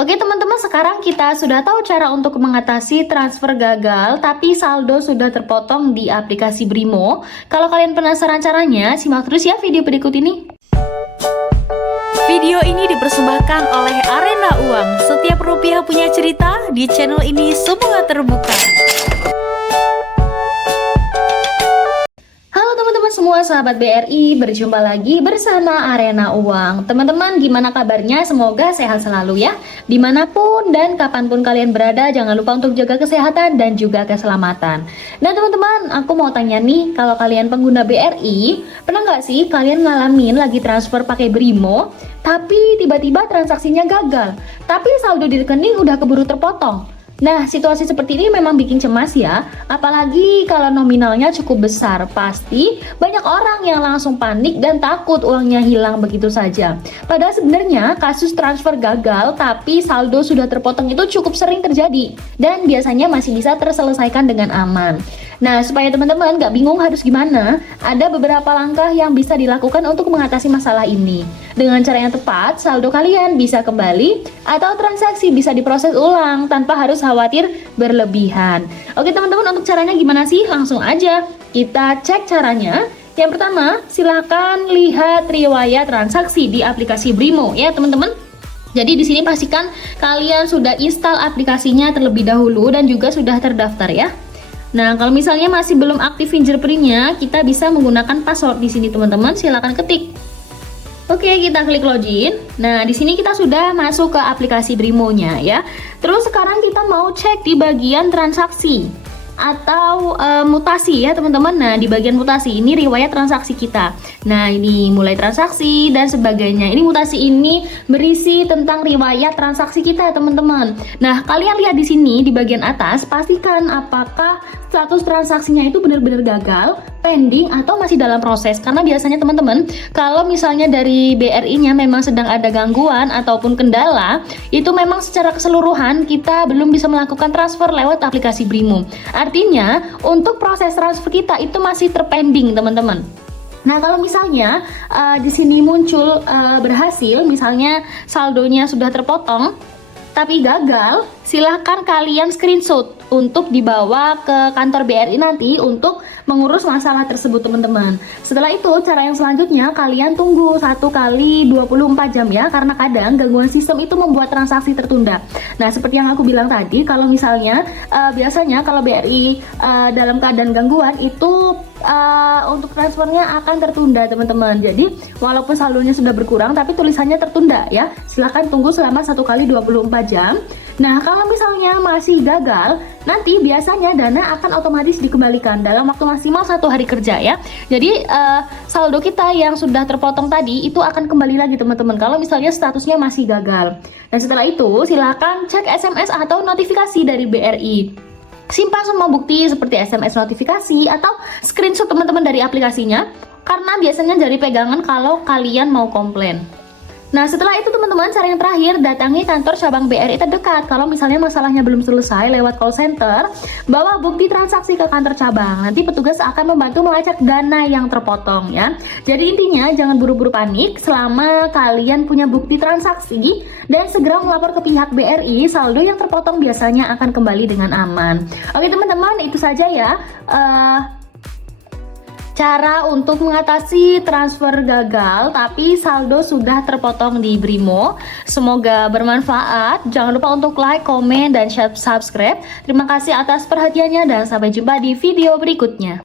Oke teman-teman, sekarang kita sudah tahu cara untuk mengatasi transfer gagal tapi saldo sudah terpotong di aplikasi Brimo. Kalau kalian penasaran caranya, simak terus ya video berikut ini. Video ini dipersembahkan oleh Arena Uang. Setiap rupiah punya cerita, di channel ini semua terbuka. Halo teman-teman semua, sahabat BRI, berjumpa lagi bersama Arena Uang. Teman-teman, gimana kabarnya? Semoga sehat selalu ya. Dimanapun dan kapanpun kalian berada, jangan lupa untuk jaga kesehatan dan juga keselamatan. Nah teman-teman, aku mau tanya nih, kalau kalian pengguna BRI, pernah nggak sih kalian ngalamin lagi transfer pakai Brimo, tapi tiba-tiba transaksinya gagal, tapi saldo di rekening udah keburu terpotong? Nah, situasi seperti ini memang bikin cemas ya, apalagi kalau nominalnya cukup besar. Pasti banyak orang yang langsung panik dan takut uangnya hilang begitu saja. Padahal sebenarnya kasus transfer gagal tapi saldo sudah terpotong itu cukup sering terjadi dan biasanya masih bisa terselesaikan dengan aman. Nah, supaya teman-teman nggak bingung harus gimana, ada beberapa langkah yang bisa dilakukan untuk mengatasi masalah ini. Dengan cara yang tepat, saldo kalian bisa kembali atau transaksi bisa diproses ulang tanpa harus khawatir berlebihan. Oke teman-teman, untuk caranya gimana sih? Langsung aja kita cek caranya. Yang pertama, silahkan lihat riwayat transaksi di aplikasi Brimo ya teman-teman. Jadi di sini pastikan kalian sudah install aplikasinya terlebih dahulu dan juga sudah terdaftar ya. Nah, kalau misalnya masih belum aktif fingerprintnya, kita bisa menggunakan password di sini teman-teman. Silakan ketik. Oke, kita klik login. Nah, di sini kita sudah masuk ke aplikasi Brimo-nya ya. Terus sekarang kita mau cek di bagian transaksi atau mutasi ya teman-teman. Nah, di bagian mutasi ini riwayat transaksi kita. Nah, ini mulai transaksi dan sebagainya. Ini mutasi ini berisi tentang riwayat transaksi kita teman-teman. Nah, kalian lihat di sini di bagian atas, pastikan apakah status transaksinya itu benar-benar gagal, pending, atau masih dalam proses. Karena biasanya teman-teman, kalau misalnya dari BRI-nya memang sedang ada gangguan ataupun kendala, itu memang secara keseluruhan kita belum bisa melakukan transfer lewat aplikasi Brimo. Artinya, untuk proses transfer kita itu masih terpending, teman-teman. Nah, kalau misalnya di sini muncul berhasil, misalnya saldonya sudah terpotong, tapi gagal, silahkan kalian screenshot untuk dibawa ke kantor BRI nanti untuk mengurus masalah tersebut teman-teman. Setelah itu, cara yang selanjutnya kalian tunggu 1 kali 24 jam ya, karena kadang gangguan sistem itu membuat transaksi tertunda. Nah, seperti yang aku bilang tadi, kalau misalnya biasanya kalau BRI dalam keadaan gangguan itu untuk transfernya akan tertunda teman-teman. Jadi walaupun saldonya sudah berkurang tapi tulisannya tertunda ya. Silahkan tunggu selama 1 kali 24 jam. Nah, kalau misalnya masih gagal, nanti biasanya dana akan otomatis dikembalikan dalam waktu maksimal 1 hari kerja ya. Jadi saldo kita yang sudah terpotong tadi itu akan kembali lagi teman-teman kalau misalnya statusnya masih gagal. Dan setelah itu silakan cek SMS atau notifikasi dari BRI. Simpan semua bukti seperti SMS notifikasi atau screenshot teman-teman dari aplikasinya, karena biasanya jadi pegangan kalau kalian mau komplain. Nah, setelah itu teman-teman, cara yang terakhir, datangi kantor cabang BRI terdekat. Kalau misalnya masalahnya belum selesai lewat call center, bawa bukti transaksi ke kantor cabang. Nanti petugas akan membantu melacak dana yang terpotong ya. Jadi intinya jangan buru-buru panik selama kalian punya bukti transaksi dan segera melapor ke pihak BRI. Saldo yang terpotong biasanya akan kembali dengan aman. Oke teman-teman, itu saja ya cara untuk mengatasi transfer gagal tapi saldo sudah terpotong di Brimo. Semoga bermanfaat. Jangan lupa untuk like, komen, dan subscribe. Terima kasih atas perhatiannya dan sampai jumpa di video berikutnya.